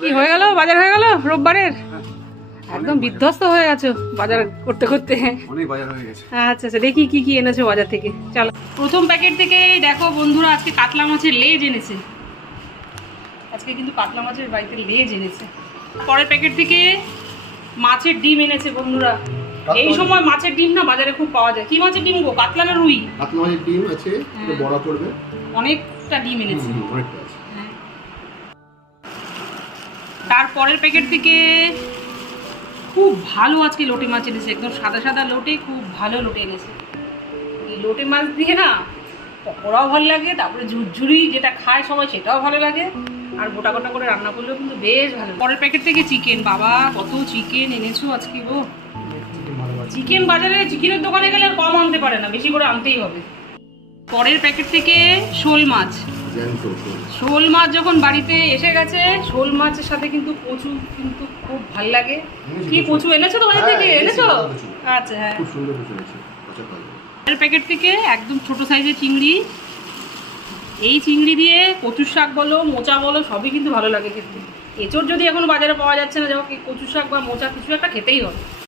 কি হয়ে গেল, বাজার হয়ে গেল রোববারের? একদম বিধ্বস্ত হয়ে গেছো বাজার করতে করতে। অনেক বাজার হয়ে গেছে। আচ্ছা আচ্ছা, দেখি কি কি এনেছো বাজার থেকে। চলো, প্রথম প্যাকেট থেকে দেখো বন্ধুরা, আজকে কাতলা মাছের লেজ এনেছে। আজকে কিন্তু কাতলা মাছের বাড়িতে লেজ এনেছে। পরের প্যাকেট থেকে মাছের ডিম এনেছে বন্ধুরা। এই সময় মাছের ডিম না বাজারে খুব পাওয়া যায়। কি মাছের ডিম গো, কাতলা না রুই? কাতলা মাছের ডিম আছে, বড় পড়বে। অনেকটা ডিম এনেছে। অনেকটা আছে। তারপরের প্যাকেট থেকে খুব ভালো আজকে লোটে মাছ এনেছে, একদম সাদা সাদা লোটে, খুব ভালো লোটে এনেছে। এই লোটে মাছ দিয়ে না পকোড়াও ভালো লাগে, তারপরে ঝুরঝুরি যেটা খায় সবাই সেটাও ভালো লাগে, আর গোটা গোটা করে রান্না করলেও কিন্তু বেশ ভালো। পরের প্যাকেট থেকে চিকেন, বাবা কত চিকেন এনেছো আজকে গো। চিকেন বাজারে চিকেনের দোকানে গেলে আর কম আনতে পারে না, বেশি করে আনতেই হবে। পরের প্যাকেট থেকে শোল মাছ। শোল মাছ যখন বাড়িতে এসে গেছে, শোল মাছের সাথে কিন্তু কচু কিন্তু খুব ভালো লাগে। কি কচু এনেছো তো বাড়ি থেকে? এনেছো? আচ্ছা হ্যাঁ, খুব সুন্দর কচু আছে। পরের প্যাকেট থেকে একদম ছোট সাইজের চিংড়ি। এই চিংড়ি দিয়ে কচুর শাক বলো, মোচা বলো, সবই কিন্তু ভালো লাগে খেতে। এঁচোড় যদি এখন বাজারে পাওয়া যাচ্ছে না, যেমন কচুর শাক বা মোচা কিছু একটা খেতেই হবে।